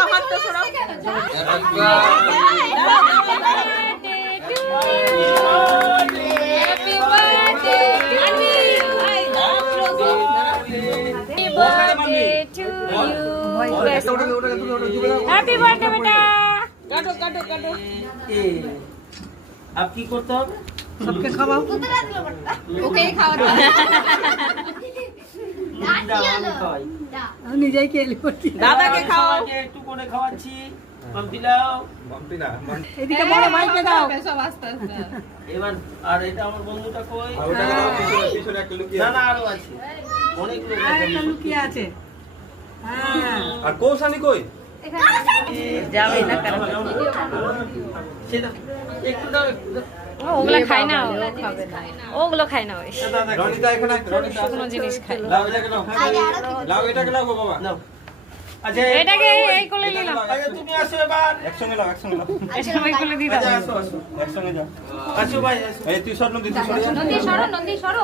Happy birthday बेटा। काटो काटो काटो। अब की करते হবে? सबके खाओ। ওকে খাওয়াতে আমি নিজেই খেয়ে নিচ্ছি। দাদাকে খাও। একটু করে খাওয়াচ্ছি। কম দিলাও। এদিকে বড় ভাইকে দাও। সব আস্তে আস্তে এবার আর এটা আমার বন্ধুটা কই? পিছনে একটা লুকিয়ে না না আরো আছে। অনেক লোক আছে। আরেকটা লুকিয়ে আছে। হ্যাঁ। আর কৌশানি কই? যাবে না কারণ সেটা একটু দাও একটু দাও। ওগুলো খায় না, ও খাবে না, ওগুলো খায় না। ওই দাদা রনিতা এখানে রনিতা কোনো জিনিস খায় না। লাও এটাকে নাও। লাও এটাকে লাও গো বাবা নাও। আচ্ছা এটাকে এই কোলে নিলাম। আচ্ছা তুমি আসো এবার। একসঙ্গে লাও একসঙ্গে লাও এটা আমি কোলে দিই আচ্ছা দাও। আসো আসো। একসঙ্গে যাও আসো ভাই আসো। এই তুই সর নদী তুই সরে যা নন্দী সরো নন্দী সরো